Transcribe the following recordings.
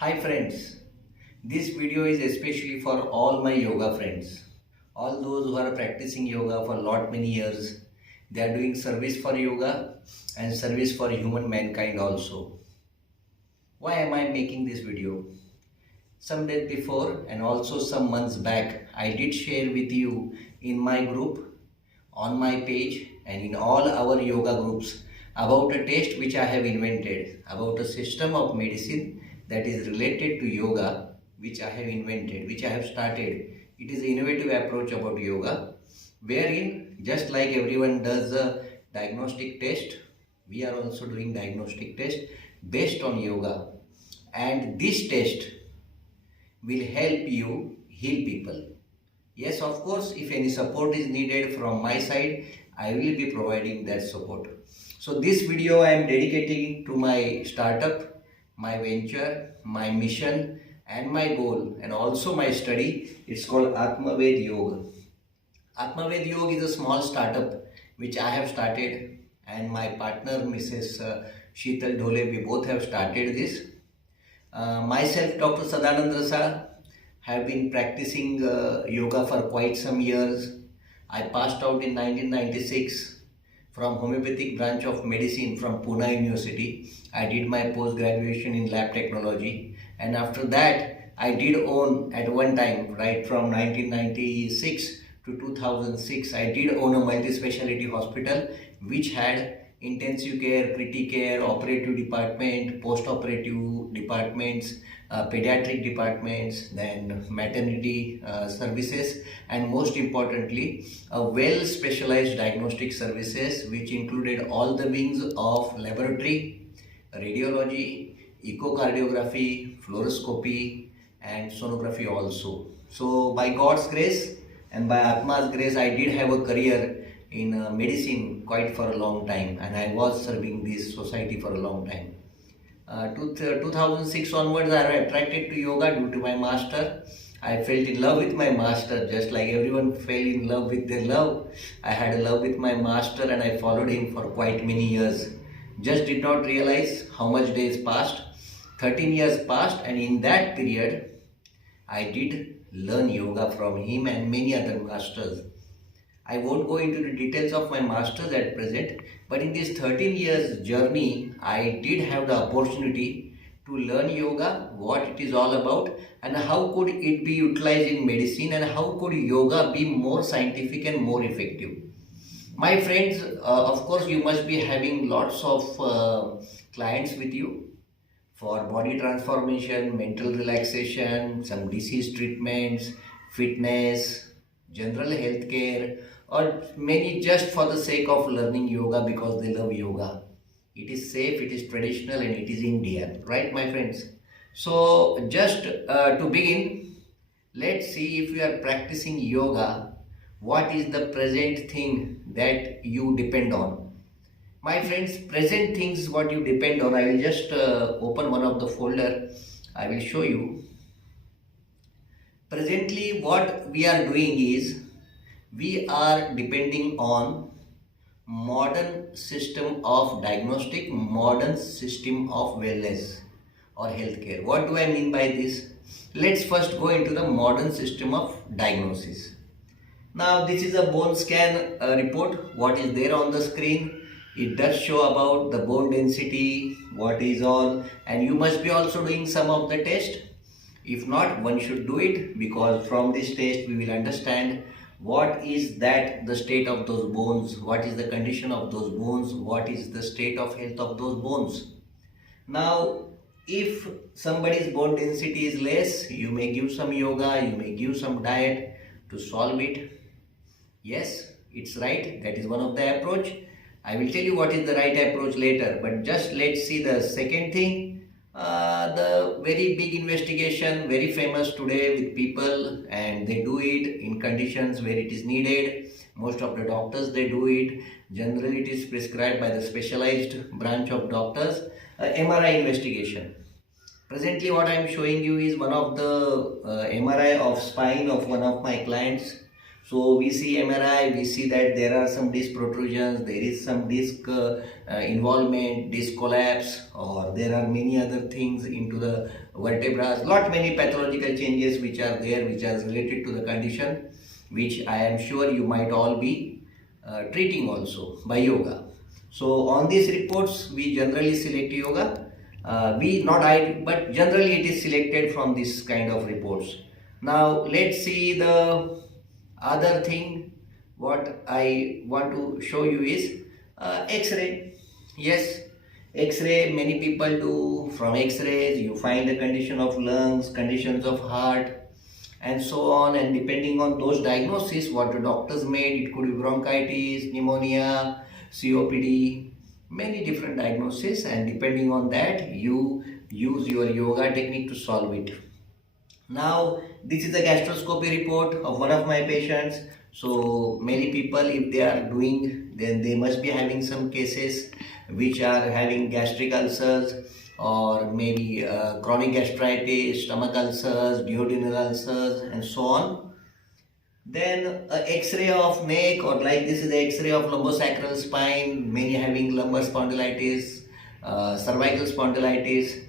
Hi friends, this video is especially for all my yoga friends. All those who are practicing yoga for lot many years. They are doing service for yoga and service for human mankind also. Why am I making this video? Some days before and also some months back, I did share with you in my group, on my page and in all our yoga groups about a test which I have invented, about a system of medicine that is related to yoga which I have invented, which I have started. It is an innovative approach about yoga wherein just like everyone does a diagnostic test, we are also doing diagnostic test based on yoga, and this test will help you heal people. Yes, of course, if any support is needed from my side, I will be providing that support. So this video I am dedicating to my startup, my venture, my mission and my goal and also my study. It's called Atmaved Yoga. Atmaved Yoga is a small startup which I have started, and my partner Mrs. Sheetal Dhole, we both have started this. Myself, Dr. Sadanand Rasa, have been practicing yoga for quite some years. I passed out in 1996 from homeopathic branch of medicine from Pune University. I did my post-graduation in lab technology, and after that I did own at one time, right from 1996 to 2006, I did own a multi-speciality hospital which had intensive care, critical care, operative department, post-operative departments, pediatric departments, then maternity services, and most importantly, a well specialized diagnostic services which included all the wings of laboratory, radiology, echocardiography, fluoroscopy, and sonography also. So by God's grace and by Atma's grace, I did have a career in medicine quite for a long time, and I was serving this society for a long time. 2006 onwards, I was attracted to yoga due to my master. I felt in love with my master, just like everyone fell in love with their love. I had a love with my master and I followed him for quite many years. Just did not realize how much days passed. 13 years passed, and in that period, I did learn yoga from him and many other masters. I won't go into the details of my masters at present, but in this 13 years journey, I did have the opportunity to learn yoga, what it is all about, and how could it be utilized in medicine, and how could yoga be more scientific and more effective. My friends, of course, you must be having lots of clients with you for body transformation, mental relaxation, some disease treatments, fitness, general health care, or many just for the sake of learning yoga because they love yoga. It is safe, it is traditional, and it is Indian, right, my friends? So, just to begin, let's see if you are practicing yoga, what is the present thing that you depend on. My friends, present things what you depend on, I will just open one of the folder, I will show you. Presently, what we are doing is, we are depending on modern system of diagnostic, modern system of wellness or healthcare. What do I mean by this? Let's first go into the modern system of diagnosis. Now this is a bone scan report. What is there on the screen? It does show about the bone density, what is on, and you must be also doing some of the test. If not, one should do it, because from this test we will understand what is that the state of those bones, what is the condition of those bones, what is the state of health of those bones. Now, if somebody's bone density is less, you may give some yoga, you may give some diet to solve it. Yes, it's right, that is one of the approach. I will tell you what is the right approach later, but just let's see the second thing. The very big investigation, very famous today with people, and they do it in conditions where it is needed. Most of the doctors, they do it. Generally, it is prescribed by the specialized branch of doctors. MRI investigation. Presently, what I am showing you is one of the MRI of spine of one of my clients. So we see MRI, we see that there are some disc protrusions, there is some disc involvement, disc collapse, or there are many other things into the vertebrae. Lot many pathological changes which are there, which are related to the condition, which I am sure you might all be treating also by yoga. So on these reports, we generally select yoga. But generally it is selected from this kind of reports. Now let's see the other thing. What I want to show you is X-ray. Yes, X-ray many people do. From X-rays you find the condition of lungs, conditions of heart, and so on. And depending on those diagnoses, what the doctors made, it could be bronchitis, pneumonia, COPD, many different diagnoses, and depending on that you use your yoga technique to solve it. Now this is a gastroscopy report of one of my patients. So many people, if they are doing, then they must be having some cases which are having gastric ulcers, or maybe chronic gastritis, stomach ulcers, duodenal ulcers, and so on. Then X-ray of neck, or like this is the X-ray of lumbosacral spine, many having lumbar spondylitis, cervical spondylitis.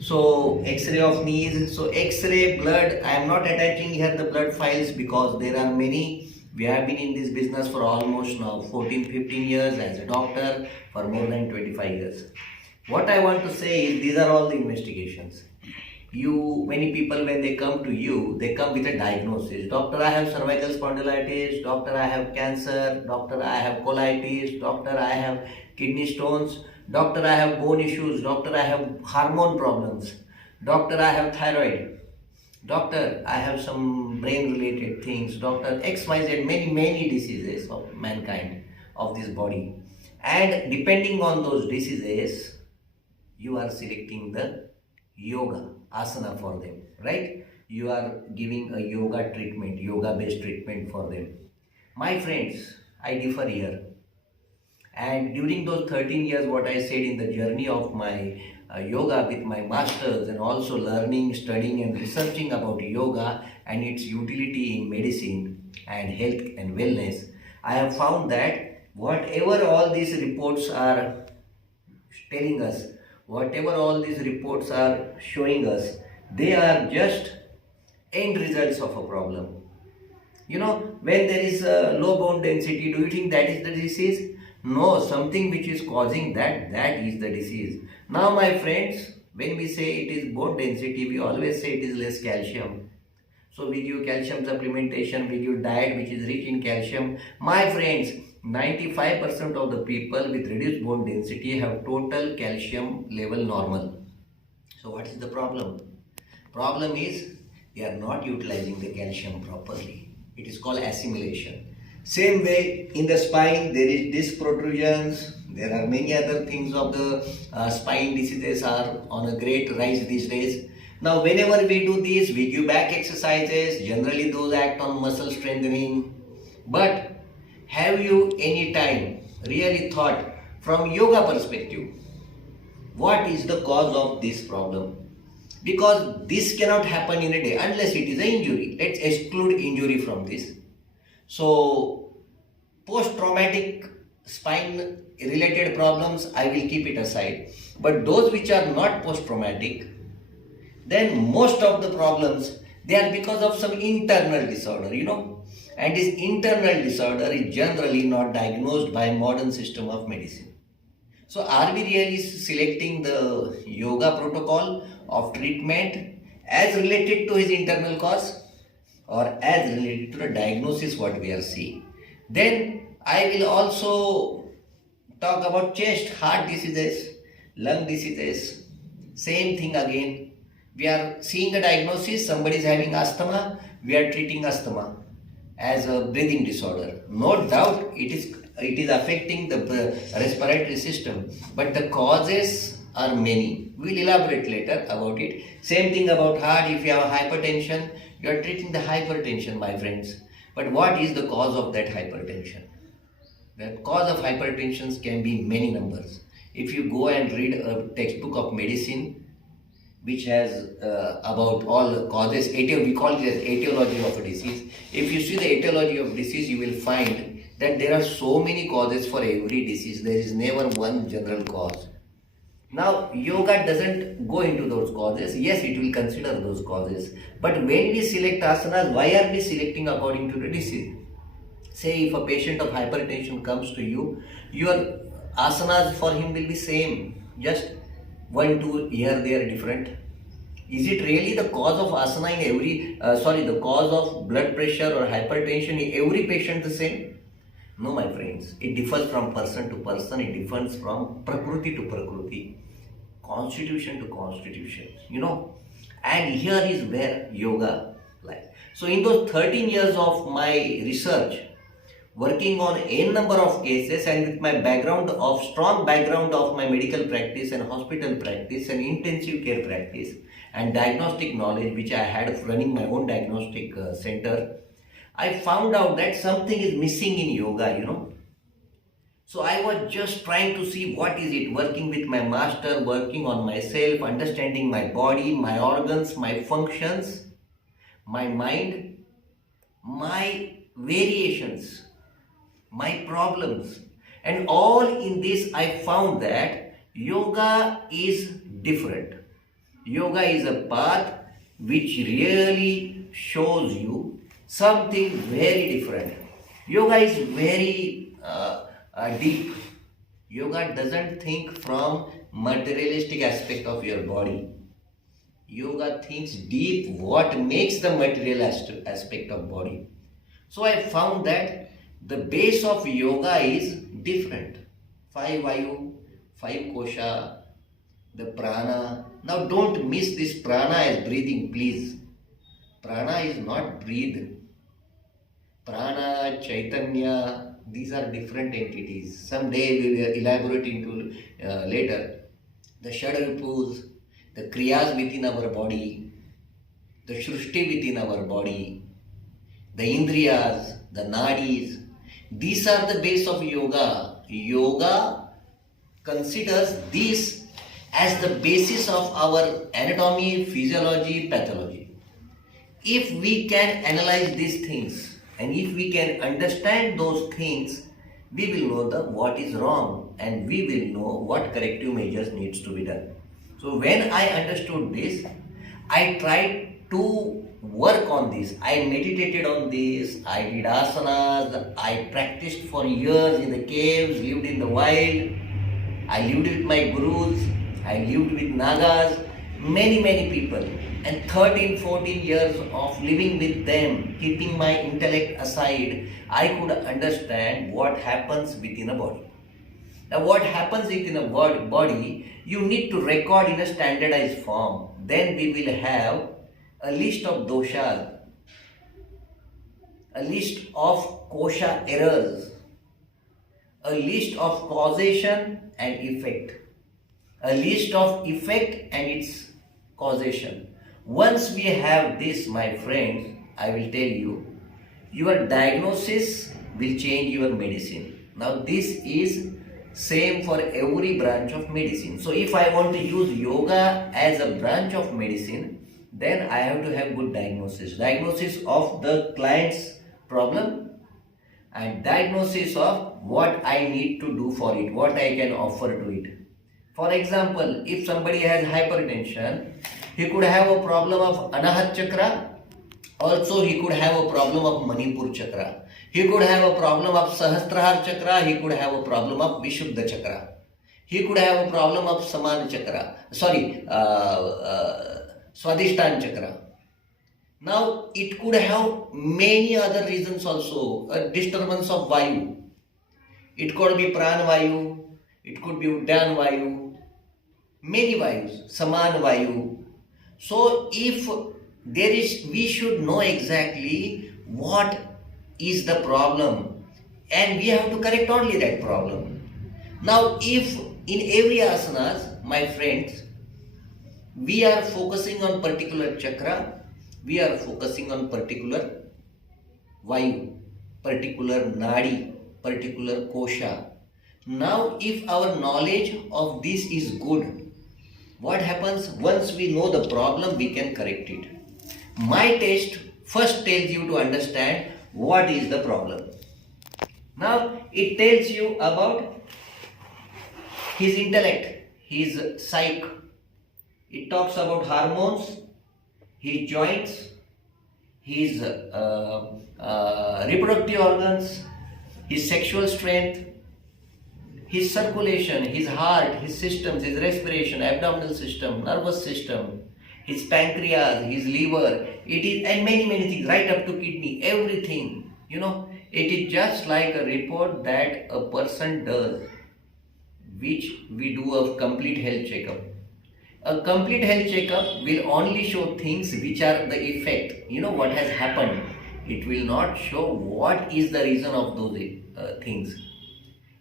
So X-ray of knees. So X-ray blood, I am not attaching here the blood files because there are many. We have been in this business for almost now 14-15 years as a doctor, for more than 25 years. What I want to say is these are all the investigations. Many people, when they come to you, they come with a diagnosis. Doctor, I have cervical spondylitis. Doctor, I have cancer. Doctor, I have colitis. Doctor, I have kidney stones. Doctor, I have bone issues. Doctor, I have hormone problems. Doctor, I have thyroid. Doctor, I have some brain related things. Doctor, XYZ, many diseases of mankind, of this body. And depending on those diseases, you are selecting the yoga, asana for them, right? You are giving a yoga treatment, yoga based treatment for them. My friends, I differ here. And during those 13 years, what I said in the journey of my yoga with my masters, and also learning, studying and researching about yoga and its utility in medicine and health and wellness, I have found that whatever all these reports are telling us, whatever all these reports are showing us, they are just end results of a problem. When there is a low bone density, do you think that is the disease? No, something which is causing that is the disease. Now my friends, when we say it is bone density, we always say it is less calcium. So we give calcium supplementation, we give diet which is rich in calcium. My friends, 95% of the people with reduced bone density have total calcium level normal. So what is the problem? Problem is they are not utilizing the calcium properly. It is called assimilation. Same way in the spine, there is disc protrusions. There are many other things of the spine diseases are on a great rise these days. Now whenever we do this, we give back exercises. Generally those act on muscle strengthening. But have you any time really thought from yoga perspective, what is the cause of this problem? Because this cannot happen in a day unless it is an injury. Let's exclude injury from this. So post-traumatic spine related problems, I will keep it aside. But those which are not post-traumatic, then most of the problems, they are because of some internal disorder, And this internal disorder is generally not diagnosed by modern system of medicine. So are we really selecting the yoga protocol of treatment as related to his internal cause, or as related to the diagnosis what we are seeing? Then I will also talk about chest, heart diseases, lung diseases. Same thing again. We are seeing the diagnosis, somebody is having asthma, we are treating asthma as a breathing disorder. No doubt it is affecting the respiratory system, but the causes are many. We'll elaborate later about it. Same thing about heart. If you have hypertension, you are treating the hypertension, my friends. But what is the cause of that hypertension? The cause of hypertension can be many numbers. If you go and read a textbook of medicine, which has about all the causes. We call it as etiology of a disease. If you see the etiology of disease, you will find that there are so many causes for every disease. There is never one general cause. Now, yoga doesn't go into those causes. Yes, it will consider those causes. But when we select asanas, why are we selecting according to the disease? Say if a patient of hypertension comes to you, your asanas for him will be same. Just 1, 2 here, they are different. Is it really the cause of asana in the cause of blood pressure or hypertension in every patient the same? No, my friends, it differs from person to person, it differs from prakriti to prakriti, constitution to constitution, And here is where yoga lies. So in those 13 years of my research, working on n number of cases and with my strong background of my medical practice and hospital practice and intensive care practice and diagnostic knowledge which I had running my own diagnostic center, I found out that something is missing in yoga, So I was just trying to see what is it, working with my master, working on myself, understanding my body, my organs, my functions, my mind, my variations, my problems. And all in this I found that yoga is different. Yoga is a path which really shows you something very different. Yoga is very deep. Yoga doesn't think from materialistic aspect of your body. Yoga thinks deep what makes the material aspect of body. So I found that the base of yoga is different. 5 vayu, 5 kosha, the prana. Now don't miss this prana as breathing, please. Prana is not breathe. Prana, Chaitanya, these are different entities. Someday we will elaborate into later. The Shadripus, the Kriyas within our body, the Shrushti within our body, the Indriyas, the Nadis, these are the base of yoga. Yoga considers this as the basis of our anatomy, physiology, pathology. If we can analyze these things, and if we can understand those things, we will know what is wrong and we will know what corrective measures needs to be done. So when I understood this, I tried to work on this. I meditated on this, I did asanas, I practiced for years in the caves, lived in the wild, I lived with my gurus, I lived with Nagas, many people. And 13, 14 years of living with them, keeping my intellect aside, I could understand what happens within a body. Now what happens within a body, you need to record in a standardized form. Then we will have a list of doshas, a list of kosha errors, a list of causation and effect, a list of effect and its causation. Once we have this, my friends, I will tell you, your diagnosis will change your medicine. Now this is same for every branch of medicine. So if I want to use yoga as a branch of medicine, then I have to have good diagnosis. Diagnosis of the client's problem and diagnosis of what I need to do for it, what I can offer to it. For example, if somebody has hypertension, he could have a problem of Anahat chakra. Also, he could have a problem of Manipur chakra. He could have a problem of Sahasrahar chakra. He could have a problem of Vishuddha chakra. He could have a problem of Saman chakra. Swadhisthana chakra. Now, it could have many other reasons also. A disturbance of Vayu. It could be Pran Vayu. It could be Uddan Vayu. Many Vayus. Saman Vayu. So, if we should know exactly what is the problem and we have to correct only that problem. Now, if in every asanas, my friends, we are focusing on particular chakra, we are focusing on particular vayu, particular nadi, particular kosha. Now, if our knowledge of this is good, What happens once we know the problem, we can correct it. My test first tells you to understand what is the problem. Now it tells you about his intellect, his psyche. It talks about hormones, his joints, his reproductive organs, his sexual strength, his circulation, his heart, his systems, his respiration, abdominal system, nervous system, his pancreas, his liver, it is, and many things, right up to kidney, everything. It is just like a report that a person does, which we do a complete health checkup. A complete health checkup will only show things which are the effect, what has happened. It will not show what is the reason of those things.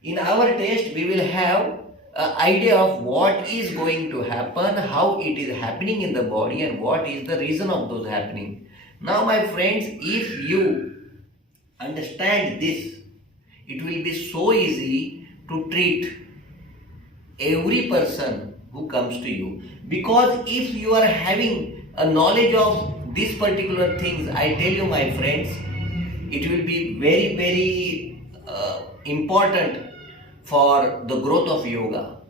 In our test, we will have an idea of what is going to happen, how it is happening in the body, and what is the reason of those happening. Now, my friends, if you understand this, it will be so easy to treat every person who comes to you. Because if you are having a knowledge of these particular things, I tell you, my friends, it will be very important for the growth of yoga.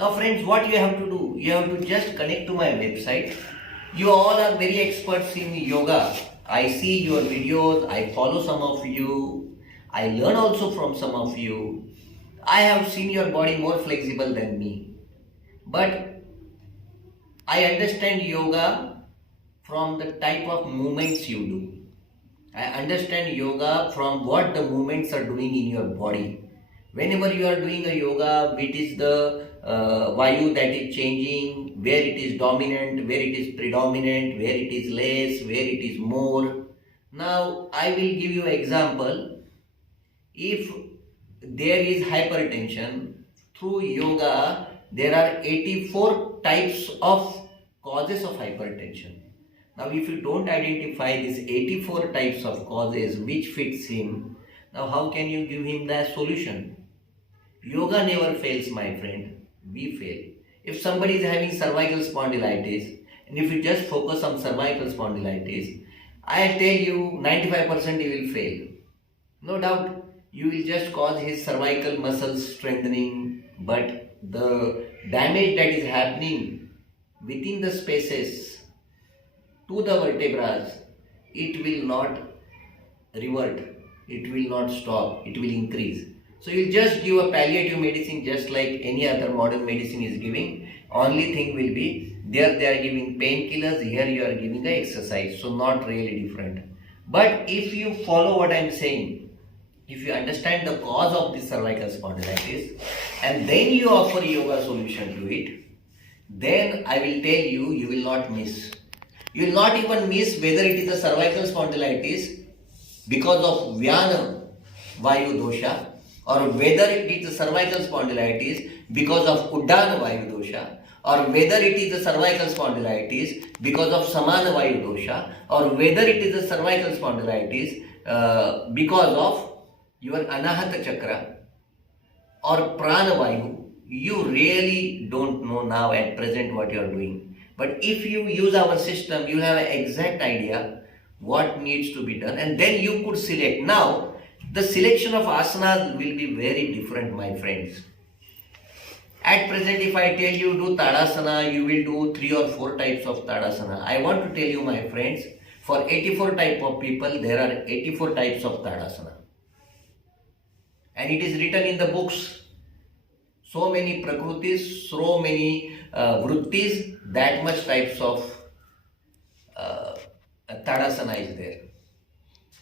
Now friends, what you have to do? You have to just connect to my website. You all are very experts in yoga. I see your videos, I follow some of you, I learn also from some of you. I have seen your body more flexible than me. But I understand yoga from the type of movements you do. I understand yoga from what the movements are doing in your body. Whenever you are doing a yoga, it is the vayu that is changing, where it is dominant, where it is predominant, where it is less, where it is more. Now, I will give you an example. If there is hypertension, through yoga, there are 84 types of causes of hypertension. Now, if you don't identify these 84 types of causes which fits him, now how can you give him the solution? Yoga never fails, my friend. We fail. If somebody is having cervical spondylitis, and if you just focus on cervical spondylitis, I tell you 95% you will fail. No doubt, you will just cause his cervical muscles strengthening, but the damage that is happening within the spaces to the vertebrae, it will not revert, it will not stop, it will increase. So you just give a palliative medicine just like any other modern medicine is giving. Only thing will be, there they are giving painkillers, here you are giving the exercise. So not really different. But if you follow what I am saying, if you understand the cause of this cervical spondylitis, and then you offer yoga solution to it, then I will tell you, you will not miss. You will not even miss whether it is a cervical spondylitis because of Vyana Vayu dosha, or whether it is a cervical spondylitis because of Uddana Vayu dosha, or whether it is a cervical spondylitis because of Samana Vayu dosha, or whether it is a cervical spondylitis because of your Anahata Chakra or Prana Vayu. You really don't know now at present what you are doing. But if you use our system, you have an exact idea what needs to be done, and then you could select. Now, the selection of asanas will be very different, my friends. At present, if I tell you do Tadasana, you will do 3 or 4 types of Tadasana. I want to tell you, my friends, for 84 type of people, there are 84 types of Tadasana. And it is written in the books. So many prakrutis, so many vruttis, that much types of Tadasana is there.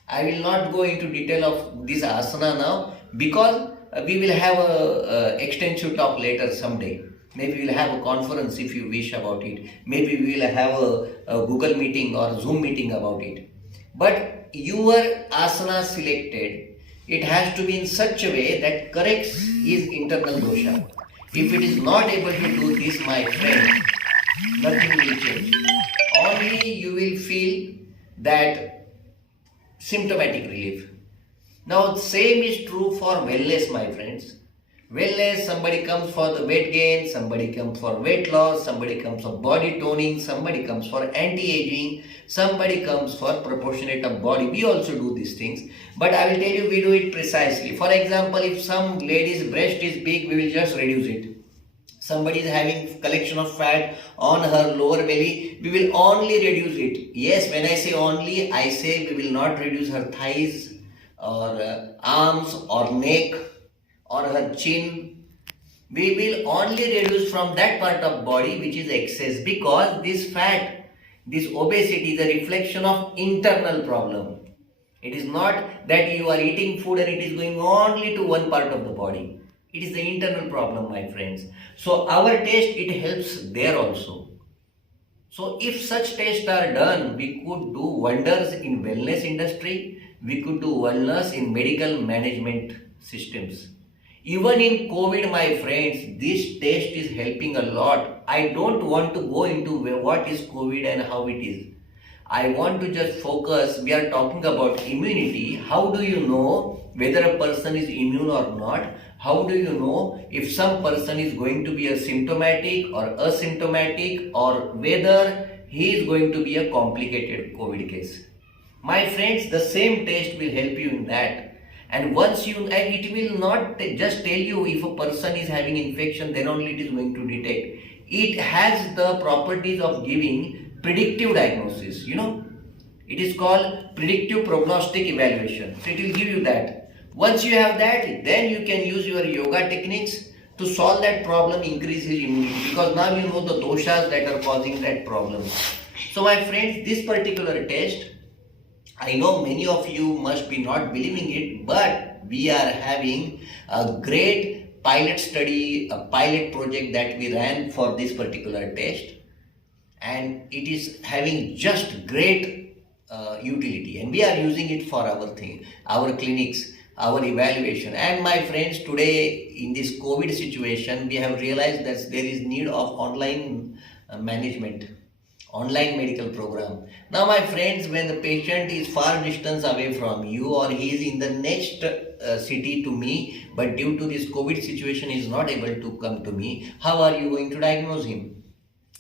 I will not go into detail of this asana now because we will have a extensive talk later someday. Maybe we will have a conference if you wish about it. Maybe we will have a Google meeting or Zoom meeting about it. But your asana selected, it has to be in such a way that corrects his internal dosha. If it is not able to do this, my friend, nothing will change. Only you will feel that symptomatic relief. Now, same is true for wellness, my friends. Wellness, somebody comes for the weight gain, somebody comes for weight loss, somebody comes for body toning, somebody comes for anti-aging, somebody comes for proportionate of body. We also do these things, but I will tell you we do it precisely. For example, if some lady's breast is big, we will just reduce it. Somebody is having collection of fat on her lower belly, we will only reduce it. Yes, when I say only, I say we will not reduce her thighs or arms or neck or her chin. We will only reduce from that part of body which is excess, because this fat, this obesity is a reflection of internal problem. It is not that you are eating food and it is going only to one part of the body. It is the internal problem, my friends. So our test, it helps there also. So if such tests are done, we could do wonders in wellness industry. We could do wonders in medical management systems. Even in COVID, my friends, this test is helping a lot. I don't want to go into what is COVID and how it is. I want to just focus, we are talking about immunity. How do you know whether a person is immune or not? How do you know if some person is going to be asymptomatic or asymptomatic, or whether he is going to be a complicated COVID case? My friends, the same test will help you in that. And once you, and it will not just tell you if a person is having infection, then only it is going to detect. It has the properties of giving predictive diagnosis, It is called predictive prognostic evaluation. So it will give you that. Once you have that, then you can use your yoga techniques to solve that problem, increase his immunity, because now you know the doshas that are causing that problem. So my friends, this particular test, I know many of you must be not believing it, but we are having a great pilot study, a pilot project that we ran for this particular test, and it is having just great utility, and we are using it for our clinics, our evaluation. And my friends, today in this COVID situation, we have realized that there is need of online management, online medical program. Now my friends, when the patient is far distance away from you, or he is in the next city to me, but due to this COVID situation he is not able to come to me, how are you going to diagnose him?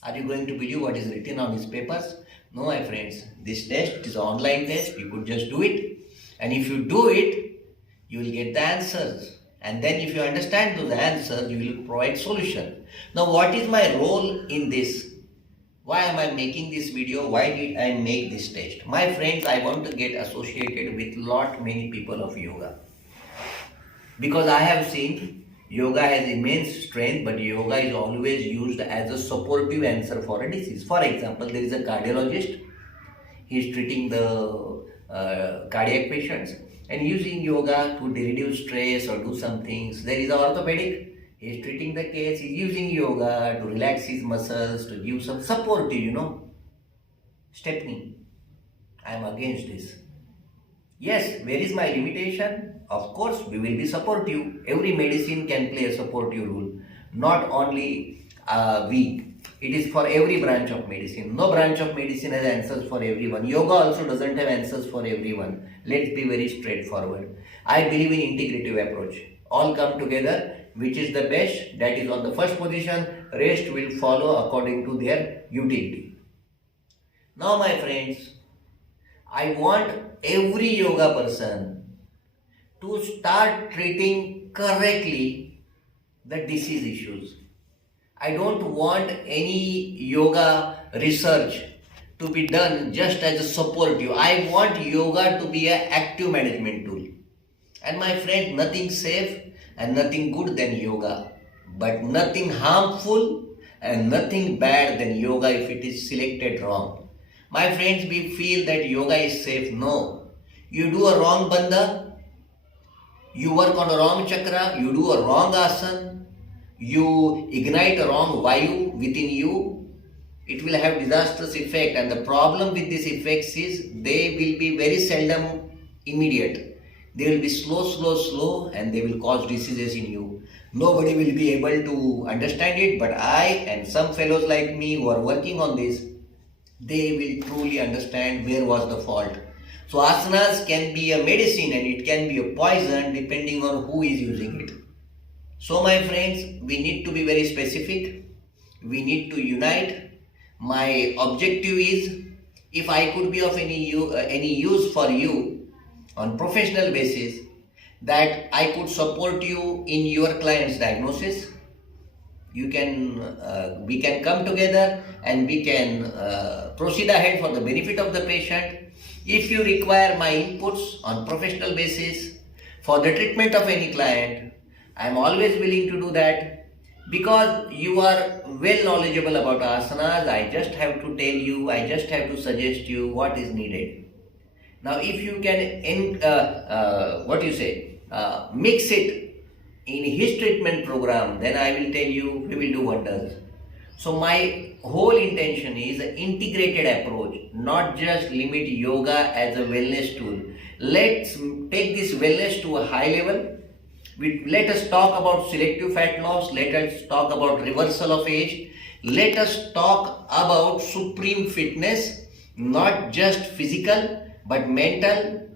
Are you going to believe what is written on his papers? No, my friends, this test is an online test. You could just do it, and if you do it, you will get the answers. And then if you understand those answers, you will provide solution. Now what is my role in this? Why am I making this video? Why did I make this test? My friends, I want to get associated with many people of yoga. Because I have seen yoga has immense strength, but yoga is always used as a supportive answer for a disease. For example, there is a cardiologist. He is treating the cardiac patients and using yoga to reduce stress or do some things. There is an orthopedic. He is treating the case. He is using yoga to relax his muscles, to give some support to, Stepney. I am against this. Yes, where is my limitation? Of course, we will be supportive. Every medicine can play a supportive role. Not only we. It is for every branch of medicine. No branch of medicine has answers for everyone. Yoga also doesn't have answers for everyone. Let's be very straightforward. I believe in integrative approach. All come together, which is the best, that is on the first position. Rest will follow according to their utility. Now my friends, I want every yoga person to start treating correctly the disease issues. I don't want any yoga research to be done just as a supportive. I want yoga to be an active management tool. And my friend, nothing safe and nothing good than yoga, but nothing harmful and nothing bad than yoga if it is selected wrong. My friends, we feel that yoga is safe. No. You do a wrong bandha, you work on a wrong chakra, you do a wrong asana, you ignite a wrong vayu within you, it will have disastrous effect. And the problem with these effects is they will be very seldom immediate. They will be slow, and they will cause diseases in you. Nobody will be able to understand it, but I and some fellows like me who are working on this, they will truly understand where was the fault. So asanas can be a medicine and it can be a poison depending on who is using it. So my friends, we need to be very specific. We need to unite. My objective is, if I could be of any use for you on professional basis, that I could support you in your client's diagnosis. You can we can come together and we can proceed ahead for the benefit of the patient. If you require my inputs on professional basis for the treatment of any client, I am always willing to do that, because you are well knowledgeable about asanas. I just have to tell you, I just have to suggest you what is needed. Now if you can mix it in his treatment program, then I will tell you we will do wonders. So my whole intention is an integrated approach, not just limit yoga as a wellness tool. Let's take this wellness to a high level. Let us talk about selective fat loss, let us talk about reversal of age, let us talk about supreme fitness, not just physical but mental,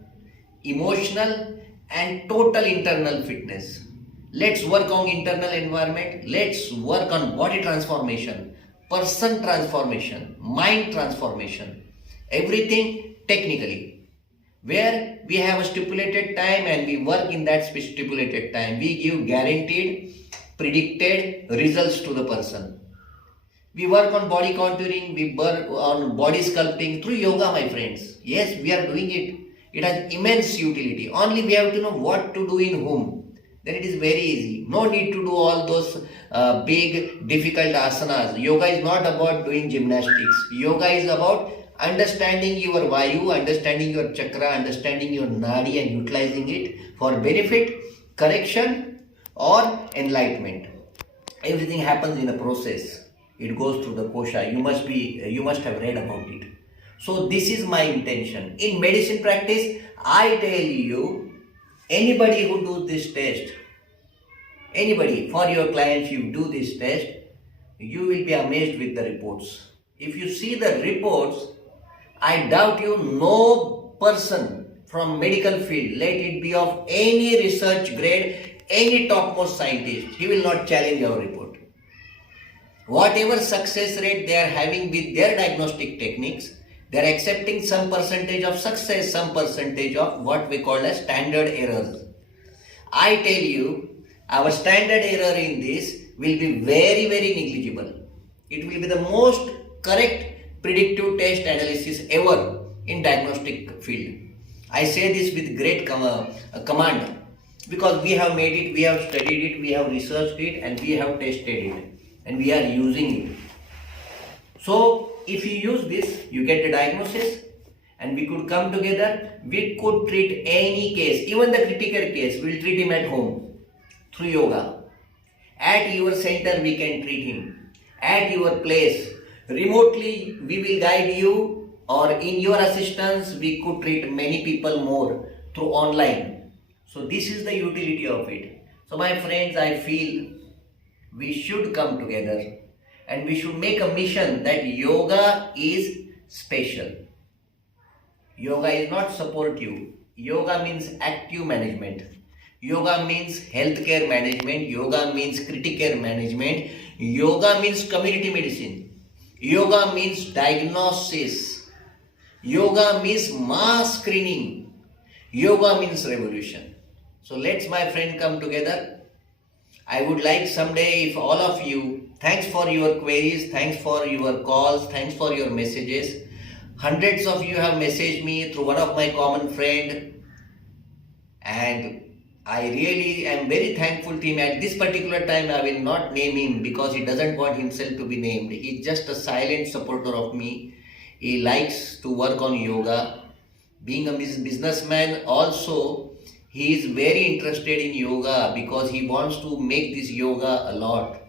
emotional and total internal fitness. Let's work on internal environment, let's work on body transformation, person transformation, mind transformation, everything technically. Where we have a stipulated time and we work in that stipulated time, we give guaranteed, predicted results to the person. We work on body contouring, we work on body sculpting through yoga, my friends. Yes, we are doing it. It has immense utility. Only we have to know what to do in whom. Then it is very easy. No need to do all those big, difficult asanas. Yoga is not about doing gymnastics. Yoga is about understanding your vayu, understanding your chakra, understanding your nadi and utilizing it for benefit, correction or enlightenment. Everything happens in a process. It goes through the kosha. You must have read about it. So this is my intention. In medicine practice, I tell you, anybody who does this test, anybody for your clients, you do this test, you will be amazed with the reports. If you see the reports, I doubt you no person from medical field, let it be of any research grade, any topmost scientist, he will not challenge our report. Whatever success rate they are having with their diagnostic techniques, they are accepting some percentage of success, some percentage of what we call as standard errors. I tell you, our standard error in this will be very, very negligible. It will be the most correct predictive test analysis ever in diagnostic field. I say this with great command, because we have made it, we have studied it, we have researched it and we have tested it and we are using it. So if you use this, you get a diagnosis and we could come together, we could treat any case, even the critical case, we will treat him at home through yoga. At your center we can treat him, at your place. Remotely we will guide you, or in your assistance we could treat many people more through online. So this is the utility of it. So my friends, I feel we should come together and we should make a mission that yoga is special. Yoga is not supportive. Yoga means active management. Yoga means healthcare management. Yoga means critical care management. Yoga means community medicine. Yoga means diagnosis. Yoga means mass screening. Yoga means revolution. So let's, my friend, come together. I would like someday, if all of you, thanks for your queries, thanks for your calls, thanks for your messages. Hundreds of you have messaged me through one of my common friend, and I really am very thankful to him. At this particular time, I will not name him because he doesn't want himself to be named. He's just a silent supporter of me. He likes to work on yoga. Being a businessman also, he is very interested in yoga because he wants to make this yoga a lot.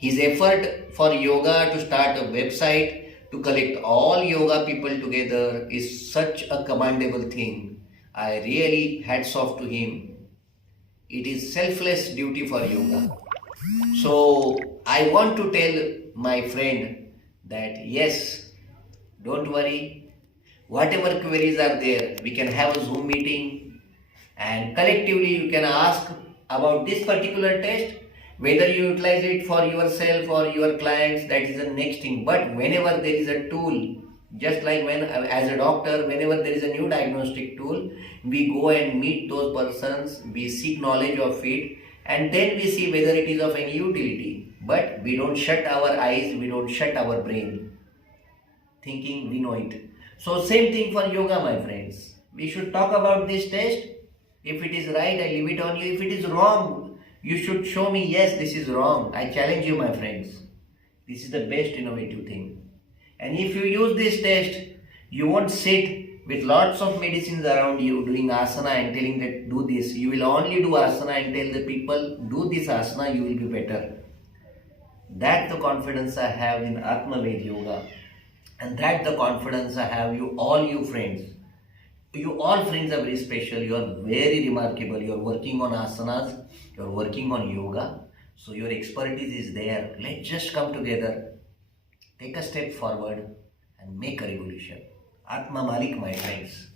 His effort for yoga to start a website, to collect all yoga people together is such a commendable thing. I really hats off to him. It is selfless duty for yoga. So I want to tell my friend that yes, don't worry. Whatever queries are there, we can have a Zoom meeting and collectively you can ask about this particular test Whether you utilize it for yourself or your clients, that is the next thing. But whenever there is a tool, just like when as a doctor, whenever there is a new diagnostic tool, we go and meet those persons, we seek knowledge of it, and then we see whether it is of any utility. But we don't shut our eyes, we don't shut our brain, thinking we know it. So same thing for yoga, my friends. We should talk about this test. If it is right, I leave it on you. If it is wrong, you should show me, yes, this is wrong. I challenge you, my friends. This is the best innovative thing. And if you use this test, you won't sit with lots of medicines around you doing asana and telling that do this. You will only do asana and tell the people do this asana, you will be better. That's the confidence I have in Atmaved Yoga. And that's the confidence I have you all you friends. You all friends are very special. You are very remarkable. You are working on asanas. You are working on yoga. So your expertise is there. Let's just come together. Take a step forward and make a revolution. Atma Malik, my friends.